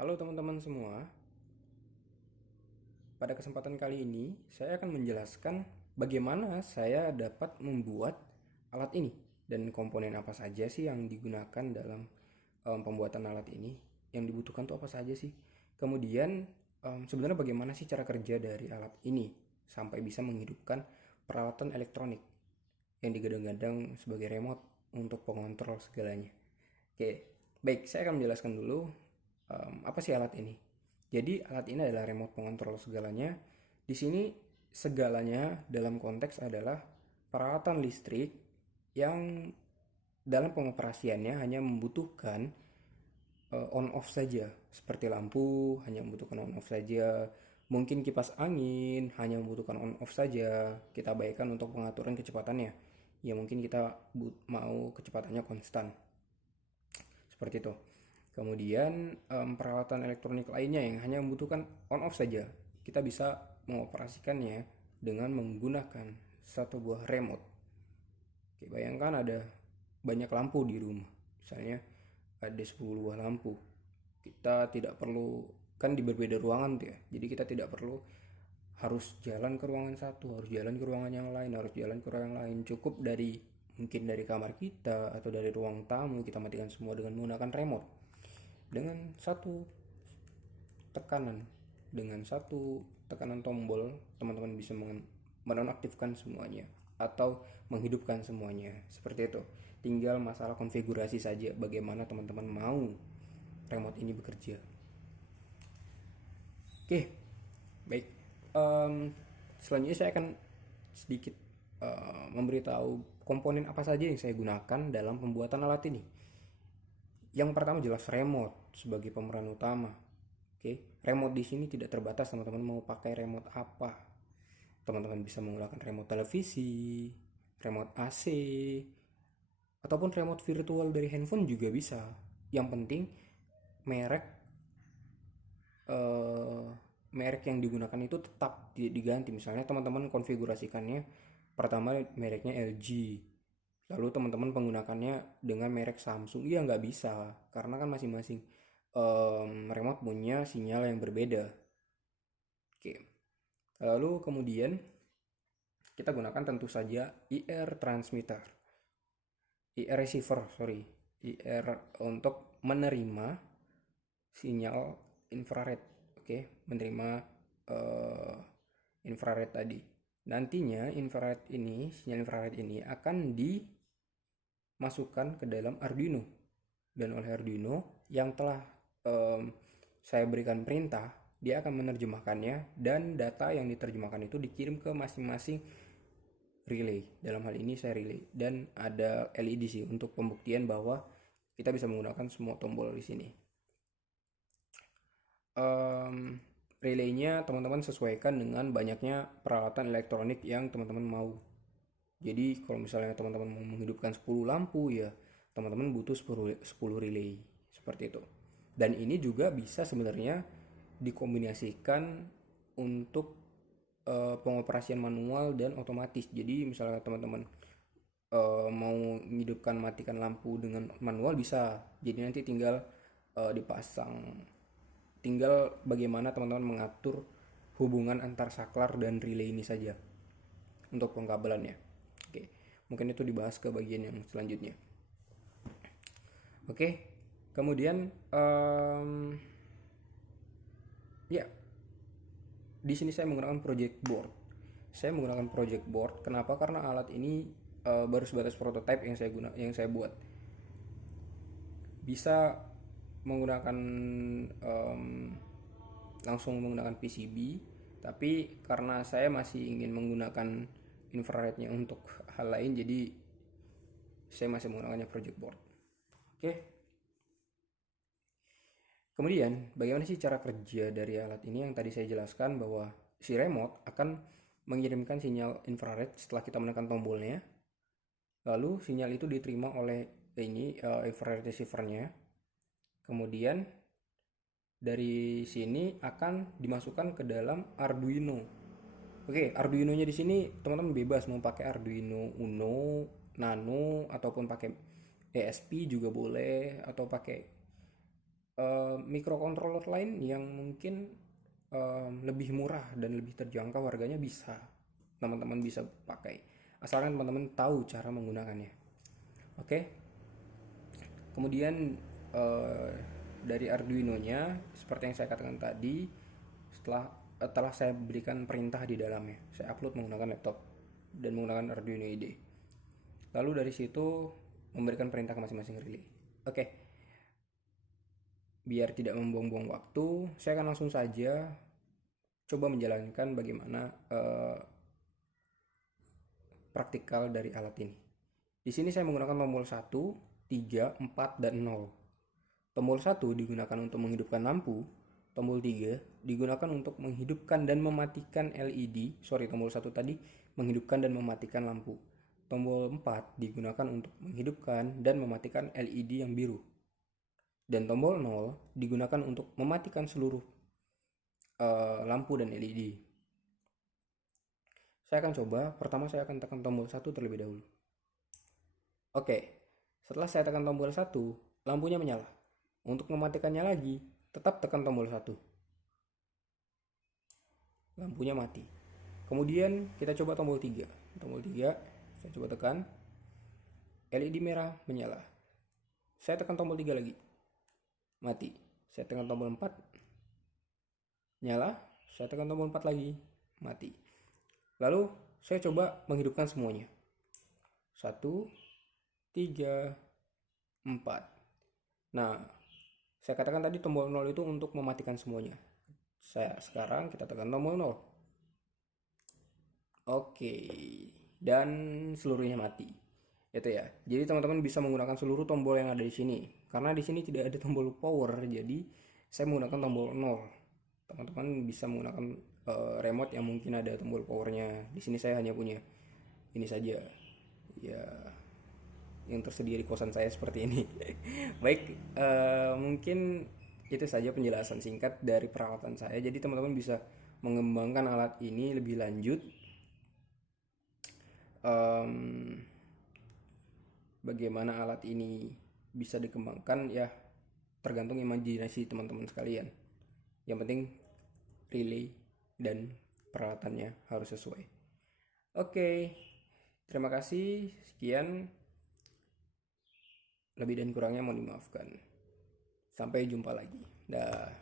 Halo teman-teman semua, pada kesempatan kali ini saya akan menjelaskan bagaimana saya dapat membuat alat ini dan komponen apa saja sih yang digunakan dalam pembuatan alat ini, yang dibutuhkan tuh apa saja sih. Kemudian sebenarnya bagaimana sih cara kerja dari alat ini sampai bisa menghidupkan peralatan elektronik yang digadang-gadang sebagai remote untuk pengontrol segalanya. Oke, baik, saya akan menjelaskan dulu apa sih alat ini. Jadi alat ini adalah remote pengontrol segalanya. Di sini segalanya dalam konteks adalah peralatan listrik yang dalam pengoperasiannya hanya membutuhkan on off saja. Seperti lampu hanya membutuhkan on off saja. Mungkin kipas angin hanya membutuhkan on off saja. Kita baikkan untuk pengaturan kecepatannya. Ya mungkin kita mau kecepatannya konstan. Seperti itu. Kemudian peralatan elektronik lainnya yang hanya membutuhkan on off saja, kita bisa mengoperasikannya dengan menggunakan satu buah remote. Oke, bayangkan ada banyak lampu di rumah, misalnya ada 10 buah lampu. Kita tidak perlu, kan di berbeda ruangan tuh ya, jadi kita tidak perlu harus jalan ke ruangan satu, harus jalan ke ruangan yang lain, harus jalan ke ruangan yang lain. Cukup dari mungkin dari kamar kita atau dari ruang tamu, kita matikan semua dengan menggunakan remote. Dengan satu tekanan, dengan satu tekanan tombol, teman-teman bisa menonaktifkan semuanya atau menghidupkan semuanya. Seperti itu. Tinggal masalah konfigurasi saja bagaimana teman-teman mau remote ini bekerja. Oke, baik. Selanjutnya saya akan sedikit memberitahu komponen apa saja yang saya gunakan dalam pembuatan alat ini. Yang pertama jelas remote sebagai pemeran utama. Oke, remote di sini tidak terbatas, teman-teman mau pakai remote apa. Teman-teman bisa menggunakan remote televisi, remote AC, ataupun remote virtual dari handphone juga bisa. Yang penting merek eh, merek yang digunakan itu tetap diganti. Misalnya teman-teman konfigurasikannya pertama mereknya LG, lalu teman-teman menggunakannya dengan merek Samsung, iya nggak bisa karena kan masing-masing remote punya sinyal yang berbeda. Oke, lalu kemudian kita gunakan tentu saja IR transmitter, IR receiver, sorry, IR untuk menerima sinyal infrared. Oke, menerima eh, infrared tadi. Nantinya sinyal infrared ini akan dimasukkan ke dalam Arduino, dan oleh Arduino yang telah em, saya berikan perintah, dia akan menerjemahkannya dan data yang diterjemahkan itu dikirim ke masing-masing relay. Dalam hal ini saya relay dan ada LED sih untuk pembuktian bahwa kita bisa menggunakan semua tombol di sini. Relaynya teman-teman sesuaikan dengan banyaknya peralatan elektronik yang teman-teman mau. Jadi kalau misalnya teman-teman mau menghidupkan 10 lampu, ya teman-teman butuh 10 relay seperti itu. Dan ini juga bisa sebenarnya dikombinasikan untuk pengoperasian manual dan otomatis. Jadi misalnya teman-teman mau menghidupkan matikan lampu dengan manual bisa. Jadi nanti tinggal dipasang, tinggal bagaimana teman-teman mengatur hubungan antar saklar dan relay ini saja untuk pengkabelannya. Oke, mungkin itu dibahas ke bagian yang selanjutnya. Oke, kemudian ya, di sini saya menggunakan project board. Saya menggunakan project board. Kenapa? Karena alat ini baru sebatas prototype yang saya buat. Bisa menggunakan langsung menggunakan PCB, tapi karena saya masih ingin menggunakan infrarednya untuk hal lain, jadi saya masih menggunakannya project board. Oke, kemudian bagaimana sih cara kerja dari alat ini? Yang tadi saya jelaskan bahwa si remote akan mengirimkan sinyal infrared setelah kita menekan tombolnya, lalu sinyal itu diterima oleh infrared receivernya. Kemudian dari sini akan dimasukkan ke dalam Arduino. Oke, Arduino-nya di sini teman-teman bebas mau pakai Arduino Uno, Nano, ataupun pakai ESP juga boleh, atau pakai microcontroller lain yang mungkin lebih murah dan lebih terjangkau harganya bisa teman-teman bisa pakai, asalkan teman-teman tahu cara menggunakannya. Oke. Kemudian eh, dari Arduino-nya seperti yang saya katakan tadi, telah saya berikan perintah di dalamnya. Saya upload menggunakan laptop dan menggunakan Arduino IDE. Lalu dari situ memberikan perintah ke masing-masing relay. Oke. Biar tidak membuang-buang waktu, saya akan langsung saja coba menjalankan bagaimana praktikal dari alat ini. Di sini saya menggunakan tombol 1, 3, 4, dan 0. Tombol 1 digunakan untuk menghidupkan lampu, tombol 3 digunakan untuk menghidupkan dan mematikan LED. Tombol 1 tadi menghidupkan dan mematikan lampu. Tombol 4 digunakan untuk menghidupkan dan mematikan LED yang biru. Dan tombol 0 digunakan untuk mematikan seluruh lampu dan LED. Saya akan coba, pertama saya akan tekan tombol 1 terlebih dahulu. Oke, setelah saya tekan tombol 1, lampunya menyala. Untuk mematikannya lagi, tetap tekan tombol 1. Lampunya mati. Kemudian kita coba tombol 3. Tombol 3, saya coba tekan. LED merah menyala. Saya tekan tombol 3 lagi. Mati. Saya tekan tombol 4. Nyala. Saya tekan tombol 4 lagi. Mati. Lalu saya coba menghidupkan semuanya. 1, 3, 4. Nah, saya katakan tadi tombol 0 itu untuk mematikan semuanya. Sekarang kita tekan tombol 0. Oke. Dan seluruhnya mati. Itu ya. Jadi teman-teman bisa menggunakan seluruh tombol yang ada di sini. Karena di sini tidak ada tombol power, jadi saya menggunakan tombol 0. Teman-teman bisa menggunakan remote yang mungkin ada tombol powernya. Di sini saya hanya punya ini saja. Ya, yang tersedia di kosan saya seperti ini. Baik, mungkin itu saja penjelasan singkat dari peralatan saya. Jadi teman-teman bisa mengembangkan alat ini lebih lanjut. Bagaimana alat ini bisa dikembangkan ya tergantung imajinasi teman-teman sekalian. Yang penting relay dan peralatannya harus sesuai. Oke, terima kasih. Sekian. Lebih dan kurangnya mohon dimaafkan. Sampai jumpa lagi. Dah.